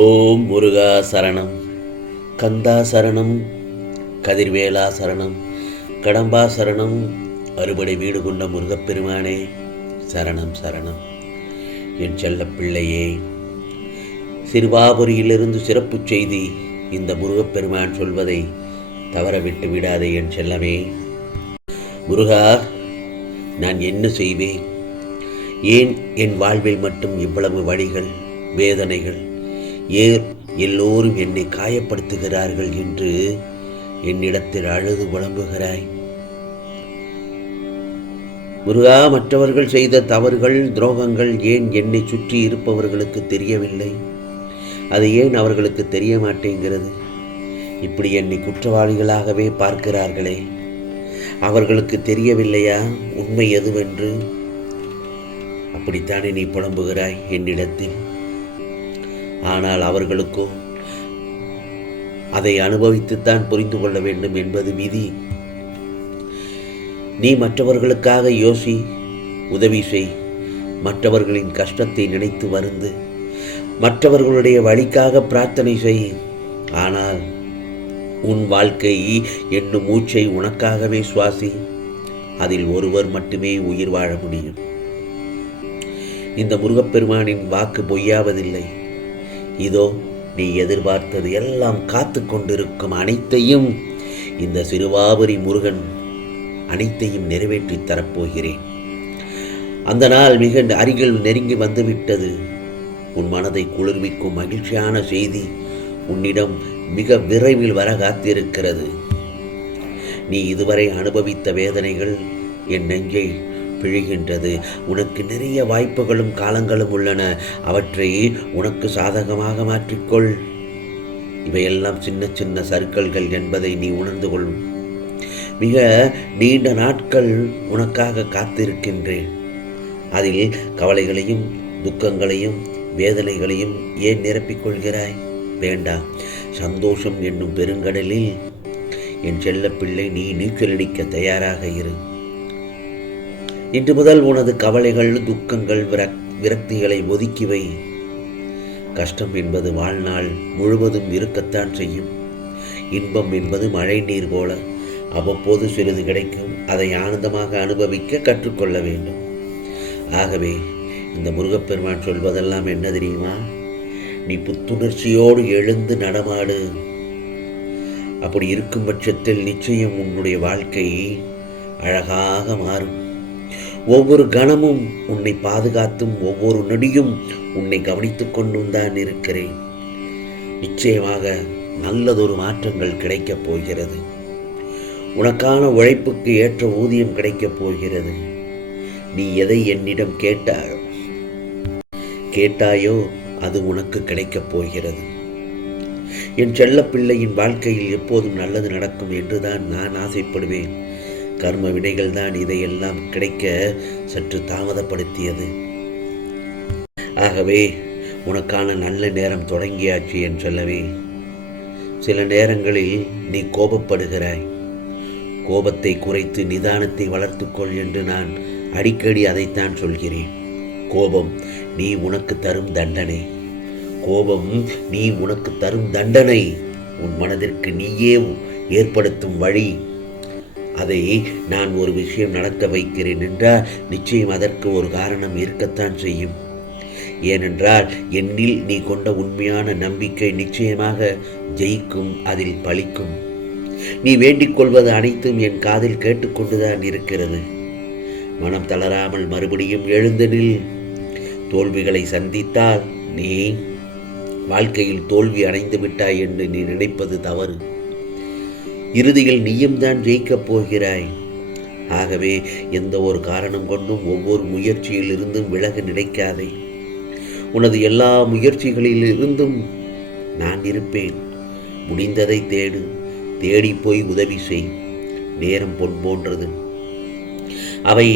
ஓம் முருகா சரணம், கந்தா சரணம், கதிர்வேலா சரணம், கடம்பா சரணம், அறுபடை வீடு கொண்ட முருகப்பெருமானே சரணம் சரணம். என் செல்ல பிள்ளையே, சிறுவாபுரியிலிருந்து சிறப்பு செய்தி இந்த முருகப்பெருமான் சொல்வதை தவற விட்டு விடாதே என் செல்லமே. முருகா, நான் என்ன செய்வேன்? ஏன் என் வாழ்வில் மட்டும் இவ்வளவு வழிகள், வேதனைகள்? ஏன் எல்லோரும் என்னை காயப்படுத்துகிறார்கள் என்று என்னிடத்தில் அழுது புலம்புகிறாய்? முருகா, மற்றவர்கள் செய்த தவறுகள், துரோகங்கள் ஏன் என்னை சுற்றி இருப்பவர்களுக்கு தெரியவில்லை? அது ஏன் அவர்களுக்கு தெரிய மாட்டேங்கிறது? இப்படி என்னை குற்றவாளிகளாகவே பார்க்கிறார்களே, அவர்களுக்கு தெரியவில்லையா உண்மை எதுவென்று? அப்படித்தானே நீ புலம்புகிறாய் என்னிடத்தில். ஆனால் அவர்களுக்கோ அதை அனுபவித்துத்தான் புரிந்து கொள்ள வேண்டும் என்பது விதி. நீ மற்றவர்களுக்காக யோசி, உதவி செய், மற்றவர்களின் கஷ்டத்தை நினைத்து வருந்து, மற்றவர்களுடைய வழிக்காக பிரார்த்தனை செய். ஆனால் உன் வாழ்க்கை என்னும் மூச்சை உனக்காகவே சுவாசி. அதில் ஒருவர் மட்டுமே உயிர் வாழ முடியும். இந்த முருகப்பெருமானின் வாக்கு பொய்யாவதில்லை. இதோ நீ எதிர்பார்த்தது எல்லாம் காத்து கொண்டிருக்கும் அனைத்தையும் இந்த சிறுவாபுரி முருகன் அனைத்தையும் நிறைவேற்றி தரப்போகிறேன். அந்த நாள் மிக அருகில் நெருங்கி வந்துவிட்டது. உன் மனதை குளிர்விக்கும் மகிழ்ச்சியான செய்தி உன்னிடம் மிக விரைவில் வர காத்திருக்கிறது. நீ இதுவரை அனுபவித்த வேதனைகள் என் நெஞ்சை பிழிகின்றது. உனக்கு நிறைய வாய்ப்புகளும் காலங்களும் உள்ளன. அவற்றை உனக்கு சாதகமாக மாற்றிக்கொள். இவையெல்லாம் சின்ன சின்ன சர்க்கல்கள் என்பதை நீ உணர்ந்து கொள். மிக நீண்ட நாட்கள் உனக்காக காத்திருக்கின்றேன். அதில் கவலைகளையும் துக்கங்களையும் வேதனைகளையும் ஏன் நிரப்பிக்கொள்கிறாய்? வேண்டாம். சந்தோஷம் என்னும் பெருங்கடலில் என் செல்ல பிள்ளை நீ நீச்சலடிக்க தயாராக இரு. இன்று முதல் உனது கவலைகள், துக்கங்கள், விரக்திகளை ஒதுக்கி வை. கஷ்டம் என்பது வாழ்நாள் முழுவதும் இருக்கத்தான் செய்யும். இன்பம் என்பது மழை நீர் போல அவ்வப்போது சிறிது கிடைக்கும். அதை ஆனந்தமாக அனுபவிக்க கற்றுக்கொள்ள வேண்டும். ஆகவே இந்த முருகப்பெருமான் சொல்வதெல்லாம் என்ன தெரியுமா? நீ புத்துணர்ச்சியோடு எழுந்து நடமாடு. அப்படி இருக்கும் பட்சத்தில் நிச்சயம் உன்னுடைய வாழ்க்கை அழகாக மாறும். ஒவ்வொரு கணமும் உன்னை பாதுகாத்தும் ஒவ்வொரு நொடியும் உன்னை கவனித்துக் கொண்டும் தான் இருக்கிறேன். நிச்சயமாக நல்லதொரு மாற்றங்கள் கிடைக்கப் போகிறது. உனக்கான உழைப்புக்கு ஏற்ற ஊதியம் கிடைக்கப் போகிறது. நீ எதை என்னிடம் கேட்டாயோ அது உனக்கு கிடைக்கப் போகிறது. என் செல்ல பிள்ளையின் வாழ்க்கையில் எப்போதும் நல்லது நடக்கும் என்றுதான் நான் ஆசைப்படுவேன். கர்ம வினைகள் தான் இதையெல்லாம் கிடைக்க சற்று தாமதப்படுத்தியது. ஆகவே உனக்கான நல்ல நேரம் தொடங்கியாச்சு என் சொல்லவே. சில நேரங்களில் நீ கோபப்படுகிறாய். கோபத்தை குறைத்து நிதானத்தை வளர்த்துக்கொள் என்று நான் அடிக்கடி அதைத்தான் சொல்கிறேன். கோபம் நீ உனக்கு தரும் தண்டனை. கோபம் நீ உனக்கு தரும் தண்டனை. உன் மனதிற்கு நீயே ஏற்படுத்தும் வழி. அதை நான் ஒரு விஷயம் நடக்க வைக்கிறேன் என்றால் நிச்சயம் அதற்கு ஒரு காரணம் இருக்கத்தான் செய்யும். ஏனென்றால் என்னில் நீ கொண்ட உண்மையான நம்பிக்கை நிச்சயமாக ஜெயிக்கும், அதில் பலிக்கும். நீ வேண்டிக் கொள்வது அனைத்தும் என் காதில் கேட்டுக்கொண்டுதான் இருக்கிறது. மனம் தளராமல் மறுபடியும் எழுந்து நில். தோல்விகளை சந்தித்தால் நீ வாழ்க்கையில் தோல்வி அடைந்து விட்டாய் என்று நீ நினைப்பது தவறு. இறுதியில் நீயும் தான் ஜெயிக்கப் போகிறாய். ஆகவே எந்த ஒரு காரணம் கொண்டும் ஒவ்வொரு முயற்சியில் இருந்தும் விலக நினைக்காதே. உனது எல்லா முயற்சிகளில் இருந்தும் நான் இருப்பேன். முடிந்ததை தேடு. தேடி போய் உதவி செய். நேரம் பொன் போன்றது. அவை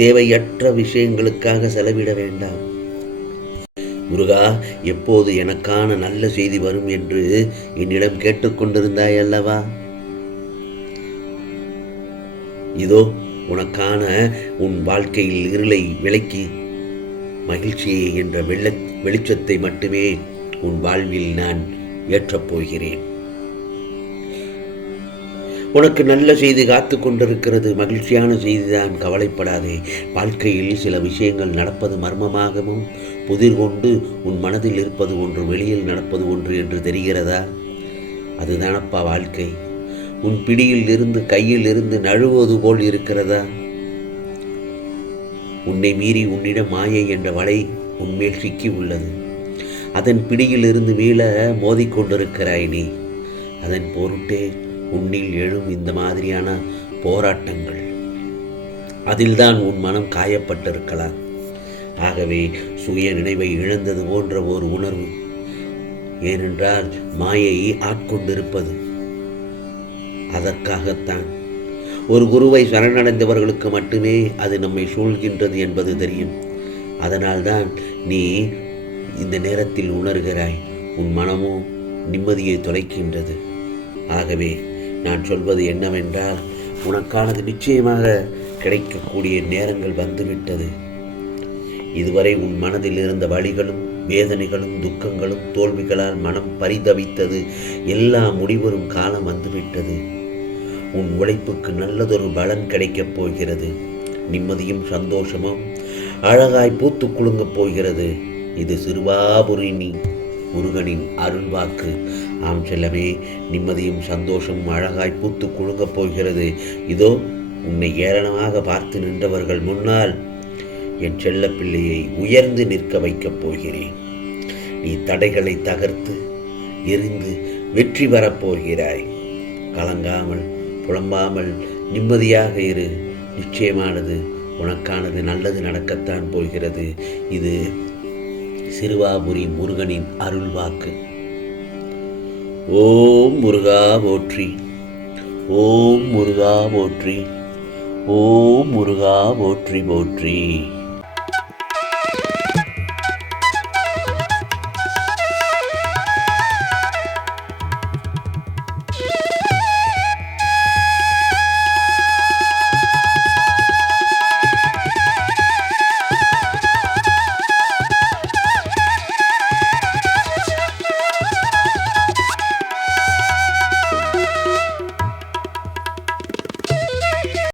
தேவையற்ற விஷயங்களுக்காக செலவிட வேண்டாம். முருகா, எப்போது எனக்கான நல்ல செய்தி வரும் என்று என்னிடம் கேட்டுக்கொண்டிருந்தாய் அல்லவா? இதோ உனக்கான உன் வாழ்க்கையில் இருளை விலக்கி மகிழ்ச்சியை என்ற வெளிச்சத்தை மட்டுமே உன் வாழ்வில் நான் ஏற்றப் போகிறேன். உனக்கு நல்ல செய்தி காத்து கொண்டிருக்கிறது, மகிழ்ச்சியான செய்திதான். கவலைப்படாதே. வாழ்க்கையில் சில விஷயங்கள் நடப்பது மர்மமாகவும் புதிர் கொண்டு உன் மனதில் இருப்பது ஒன்று, வெளியில் நடப்பது ஒன்று என்று தெரிகிறதா? அதுதானப்பா வாழ்க்கை. உன் பிடியில் இருந்து கையில் இருந்து நழுவது போல் இருக்கிறதா? உன்னை மீறி உன்னிடம் மாயை என்ற வலை உன்மேல் சிக்கி உள்ளது. அதன் பிடியில் இருந்து மீள மோதிக்கொண்டிருக்கிறாய் நீ. அதன் பொருட்டே உன்னில் எழும் இந்த மாதிரியான போராட்டங்கள். அதில்தான் உன் மனம் காயப்பட்டிருக்கலாம். ஆகவே சுய நினைவை இழந்தது போன்ற ஒரு உணர்வு. ஏனென்றால் மாயை ஆட்கொண்டிருப்பது அதற்காகத்தான். ஒரு குருவை சரணடைந்தவர்களுக்கு மட்டுமே அது நம்மை சூழ்கின்றது என்பது தெரியும். அதனால்தான் நீ இந்த நேரத்தில் உணர்கிறாய். உன் மனமோ நிம்மதியை தொலைக்கின்றது. ஆகவே நான் சொல்வது என்னவென்றால், உனக்கானது நிச்சயமாக கிடைக்கக்கூடிய நேரங்கள் வந்துவிட்டது. இதுவரை உன் மனதில் இருந்த வலிகளும் வேதனைகளும் துக்கங்களும் தோல்விகளால் மனம் பரிதவித்தது எல்லாம் முடிவரும் காலம் வந்துவிட்டது. உன் உழைப்புக்கு நல்லதொரு பலன் கிடைக்கப் போகிறது. நிம்மதியும் சந்தோஷமும் அழகாய் பூத்து குலுங்கப் போகிறது. இது சிறுவாபுரினி முருகனின் அருள்வாக்கு. ஆம் செல்லமே, நிம்மதியும் சந்தோஷமும் அழகாய் பூத்து குலுங்கப் போகிறது. இதோ உன்னை ஏளனமாக பார்த்து நின்றவர்கள் முன்னால் என் செல்ல பிள்ளையை உயர்ந்து நிற்க வைக்கப் போகிறேன். நீ தடைகளை தகர்த்து எரிந்து வெற்றி பெறப்போகிறாய். கலங்காமல் புலம்பாமல் நிம்மதியாக இரு. நிச்சயமானது உனக்கானது நல்லது நடக்கத்தான் போகிறது. இது சிறுவாபுரி முருகனின் அருள்வாக்கு. ஓம் முருகா போற்றி, ஓம் முருகா போற்றி, ஓம் முருகா போற்றி போற்றி.